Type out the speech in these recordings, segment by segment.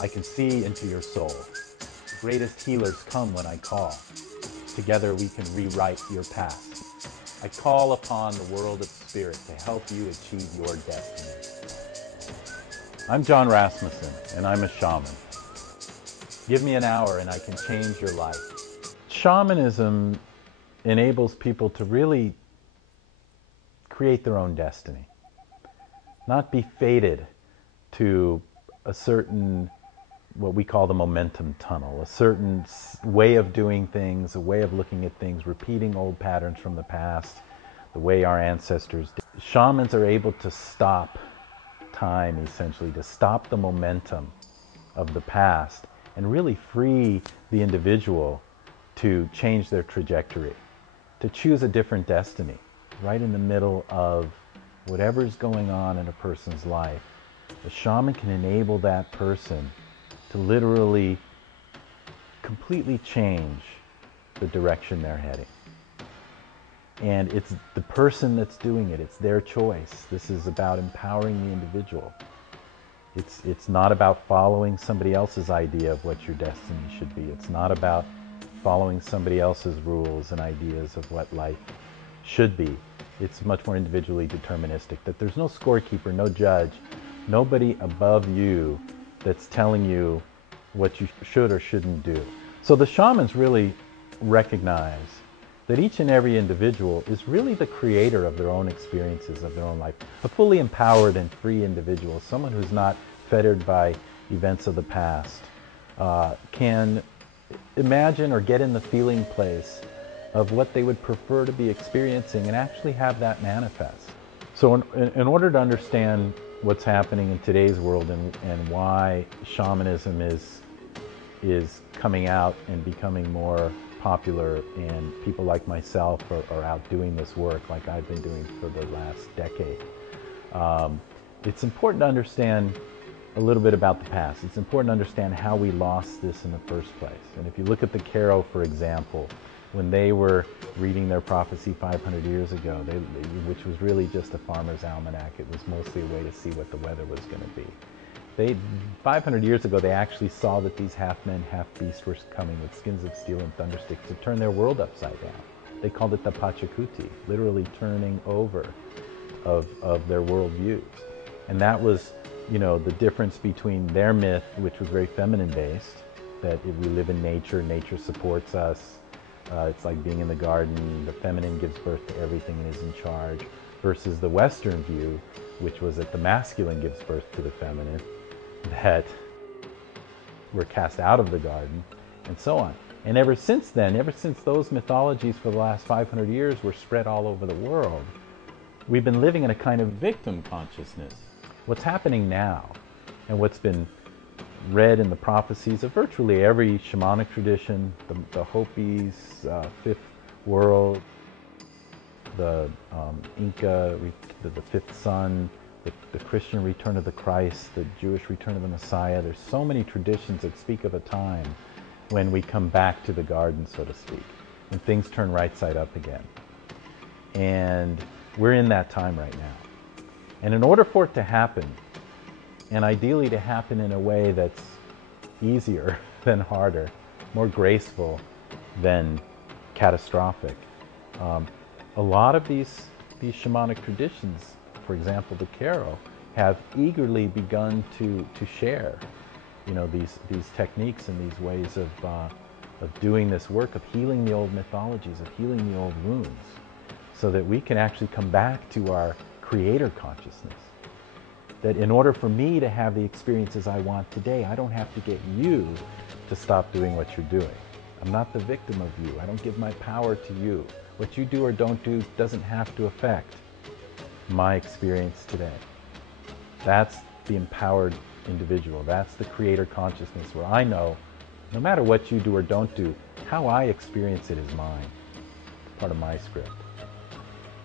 I can see into your soul. The greatest healers come when I call. Together we can rewrite your past. I call upon the world of spirit to help you achieve your destiny. I'm Jon Rasmussen, and I'm a shaman. Give me an hour and I can change your life. Shamanism enables people to really create their own destiny. Not be fated to a certain, what we call the momentum tunnel, a certain way of doing things, a way of looking at things, repeating old patterns from the past, the way our ancestors did. Shamans are able to stop time, essentially, to stop the momentum of the past and really free the individual to change their trajectory, to choose a different destiny, right in the middle of whatever's going on in a person's life. The shaman can enable that person to literally completely change the direction they're heading. And it's the person that's doing it. It's their choice. This is about empowering the individual. It's not about following somebody else's idea of what your destiny should be. It's not about following somebody else's rules and ideas of what life should be. It's much more individually deterministic, that there's no scorekeeper, no judge, nobody above you that's telling you what you should or shouldn't do. So the shamans really recognize that each and every individual is really the creator of their own experiences, of their own life. A fully empowered and free individual, someone who's not fettered by events of the past, can imagine or get in the feeling place of what they would prefer to be experiencing and actually have that manifest. So in order to understand what's happening in today's world and why shamanism is coming out and becoming more popular, and people like myself are out doing this work like I've been doing for the last decade, it's important to understand a little bit about the past. It's important to understand how we lost this in the first place. And if you look at the Kero, for example, when they were reading their prophecy 500 years ago, which was really just a farmer's almanac, it was mostly a way to see what the weather was going to be. 500 years ago, they actually saw that these half-men, half-beasts were coming with skins of steel and thundersticks to turn their world upside down. They called it the Pachacuti, literally turning over of their worldviews. And that was, the difference between their myth, which was very feminine-based, that if we live in nature, nature supports us. It's like being in the garden, the feminine gives birth to everything and is in charge, versus the Western view, which was that the masculine gives birth to the feminine, that we're cast out of the garden, and so on. And ever since then, ever since those mythologies for the last 500 years were spread all over the world, we've been living in a kind of victim consciousness. What's happening now, and what's been read in the prophecies of virtually every shamanic tradition, the Hopis, Fifth World, the Inca, the Fifth Sun, the Christian return of the Christ, the Jewish return of the Messiah. There's so many traditions that speak of a time when we come back to the garden, so to speak, when things turn right side up again. And we're in that time right now. And in order for it to happen, and ideally to happen in a way that's easier than harder, more graceful than catastrophic, a lot of these shamanic traditions, for example, the Kero, have eagerly begun to share, these techniques and these ways of doing this work, of healing the old mythologies, of healing the old wounds, so that we can actually come back to our creator consciousness. That in order for me to have the experiences I want today, I don't have to get you to stop doing what you're doing. I'm not the victim of you. I don't give my power to you. What you do or don't do doesn't have to affect my experience today. That's the empowered individual. That's the creator consciousness, where I know, no matter what you do or don't do, how I experience it is mine, part of my script.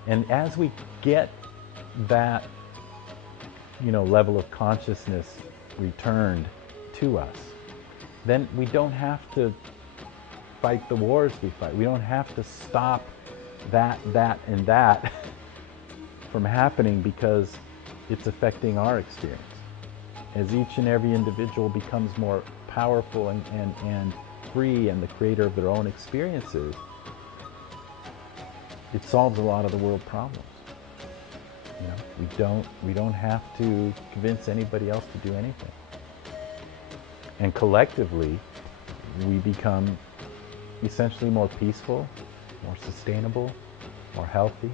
And as we get that level of consciousness returned to us, then we don't have to fight the wars we fight. We don't have to stop that, and that from happening because it's affecting our experience. as each and every individual becomes more powerful and free and the creator of their own experiences, it solves a lot of the world problems. You know, we don't have to convince anybody else to do anything. And collectively, we become essentially more peaceful, more sustainable, more healthy,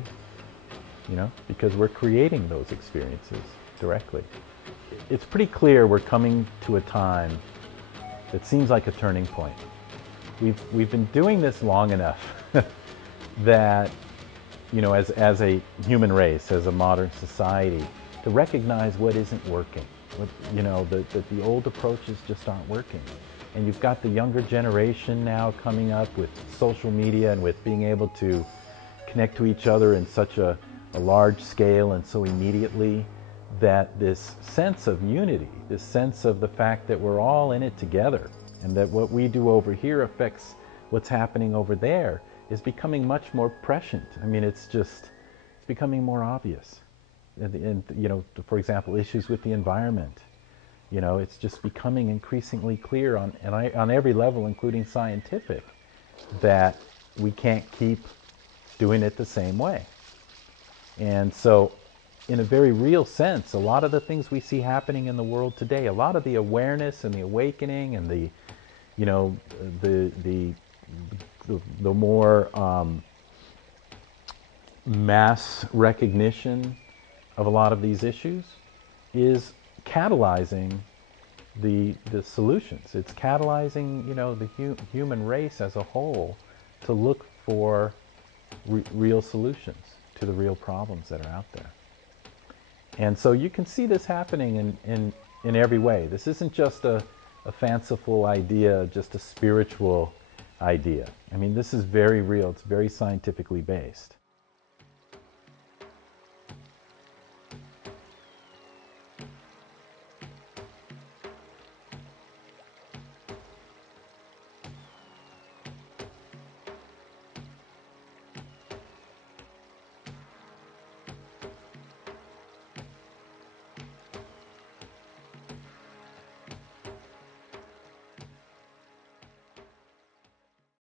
you know, because we're creating those experiences directly. It's pretty clear we're coming to a time that seems like a turning point. We've been doing this long enough that, you know, as a human race, as a modern society, to recognize what isn't working. You know, that the old approaches just aren't working. And you've got the younger generation now coming up with social media and with being able to connect to each other in such a large scale and so immediately, that this sense of unity, this sense of the fact that we're all in it together and that what we do over here affects what's happening over there, is becoming much more prescient. I mean, it's becoming more obvious. And you know, for example, issues with the environment. You know, it's just becoming increasingly clear on every level, including scientific, that we can't keep doing it the same way. And so, in a very real sense, a lot of the things we see happening in the world today, a lot of the awareness and the awakening and the, you know, the more mass recognition of a lot of these issues is catalyzing the solutions. It's catalyzing, you know, the human race as a whole to look for real solutions to the real problems that are out there. And so you can see this happening in every way. This isn't just a fanciful idea, just a spiritual idea. I mean, this is very real. It's very scientifically based.